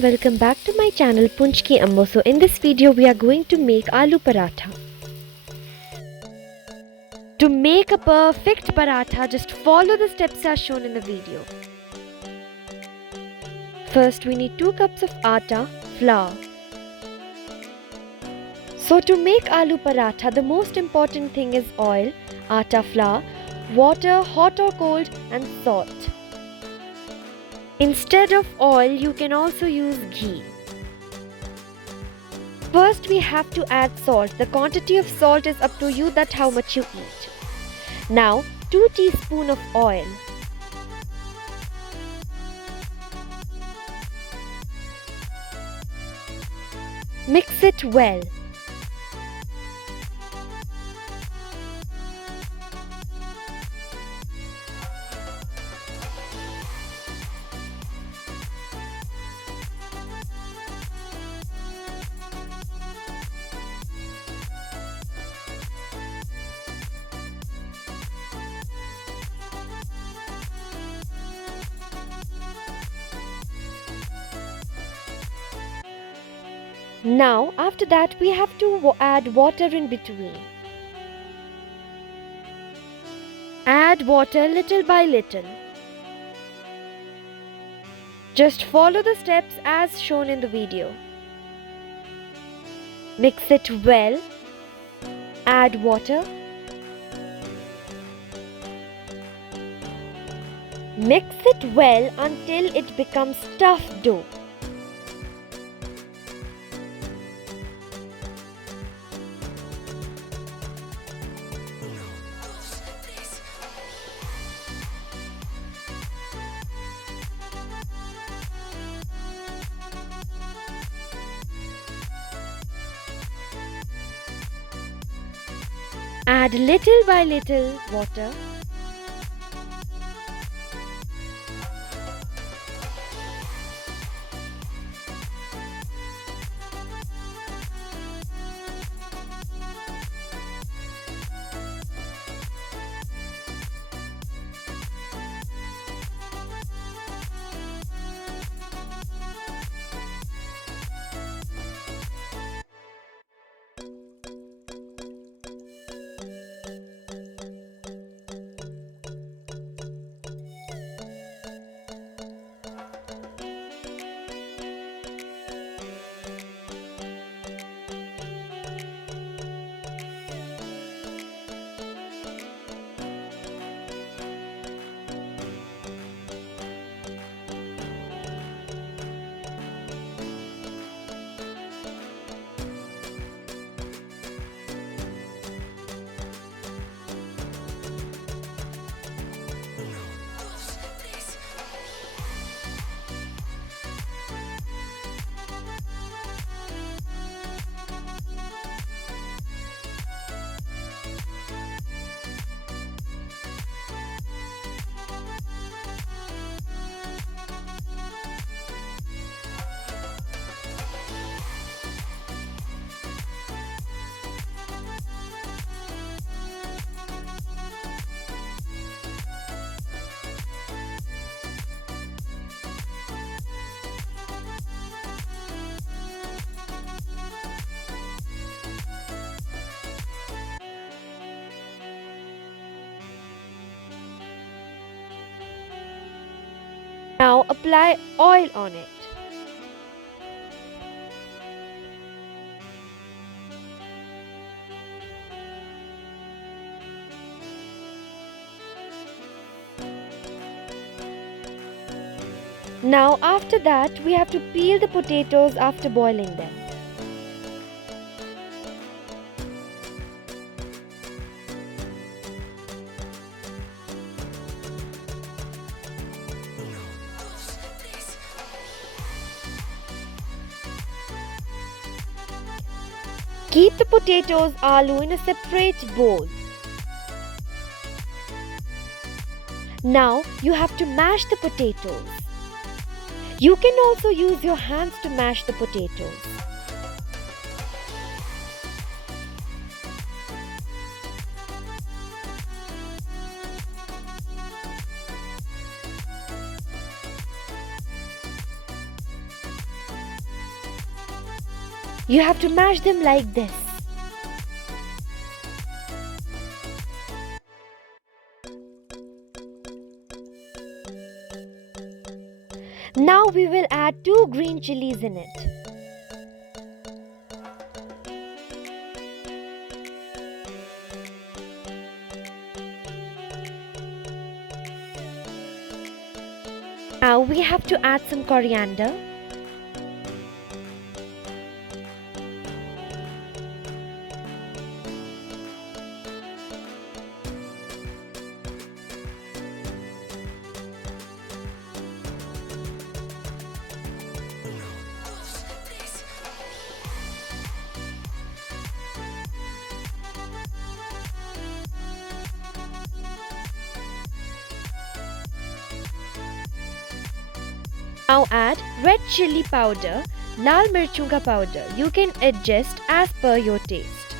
everyone, welcome back to my channel Poonch Ki Ambo. So in this video we are going to make Aaloo Paratha. To make a perfect paratha, just follow the steps as shown in the video. First we need 2 cups of atta, flour. So to make Aaloo Paratha, the most important thing is oil, atta, flour, water, hot or cold, and salt. Instead of oil, you can also use ghee. First we have to add salt. The quantity of salt is up to you, that's how much you eat. Now 2 teaspoons of oil. Mix it well. Now after that we have to add water in between. Add water little by little. Just follow the steps as shown in the video. Mix it well. Add water. Mix it well until it becomes tough dough. Add little by little water. Now apply oil on it. Now after that we have to peel the potatoes after boiling them. Keep the potatoes, aloo in a separate bowl. Now you have to mash the potatoes. You can also use your hands to mash the potatoes. You have to mash them like this. Now we will add 2 green chilies in it. Now we have to add some coriander. Now add red chili powder, lal mirchon ka powder. You can adjust as per your taste.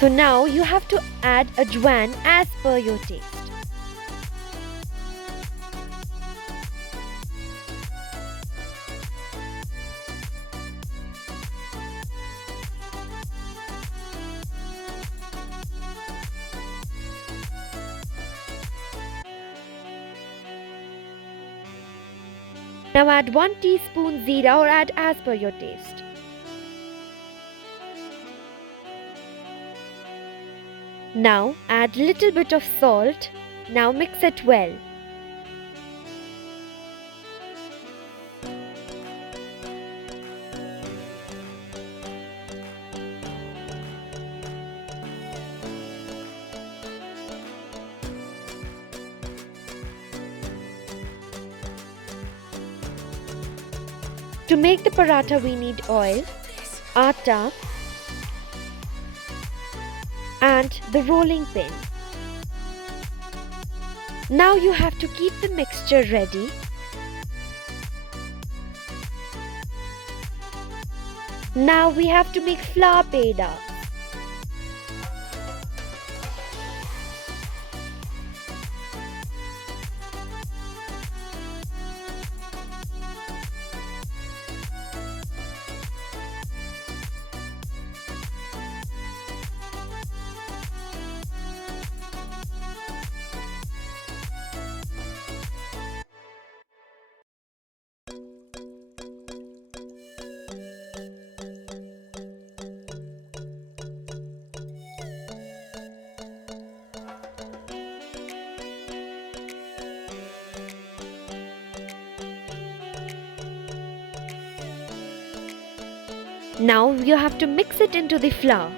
So now you have to add ajwain as per your taste. Now add 1 teaspoon zeera or add as per your taste. Now add little bit of salt. Now mix it well. To make the paratha we need oil, atta and the rolling pin. Now you have to keep the mixture ready. Now we have to make flour peda. Now you have to mix it into the flour.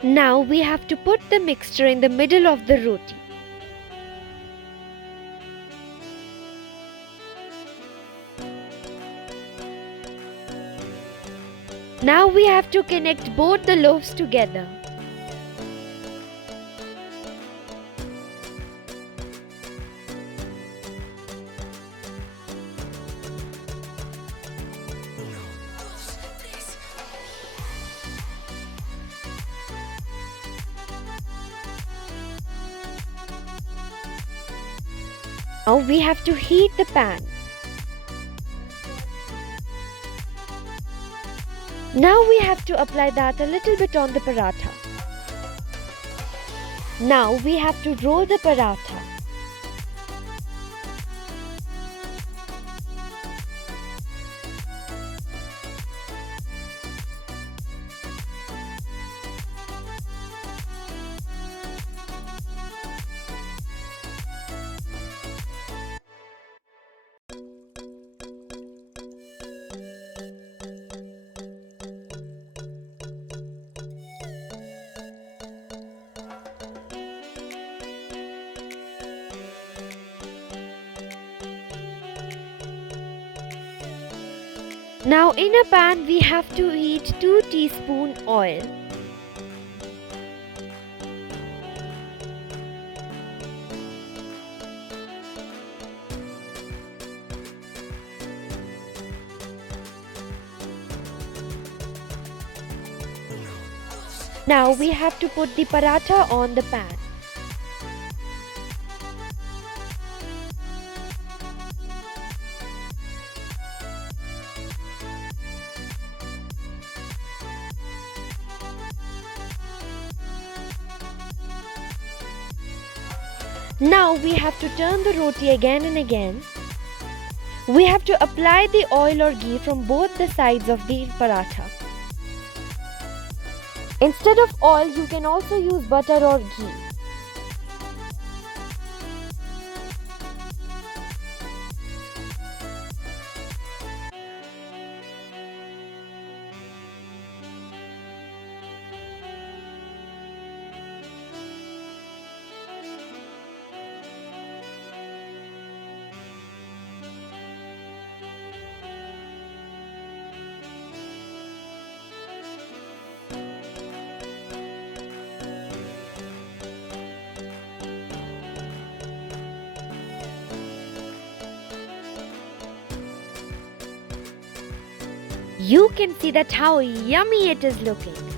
Now we have to put the mixture in the middle of the roti. Now we have to connect both the loaves together. Now we have to heat the pan. Now we have to apply that a little bit on the paratha. Now we have to roll the paratha. Now in a pan we have to heat 2 teaspoon oil. Now we have to put the paratha on the pan. Now we have to turn the roti again and again. We have to apply the oil or ghee from both the sides of the paratha. Instead of oil, you can also use butter or ghee. You can see that how yummy it is looking.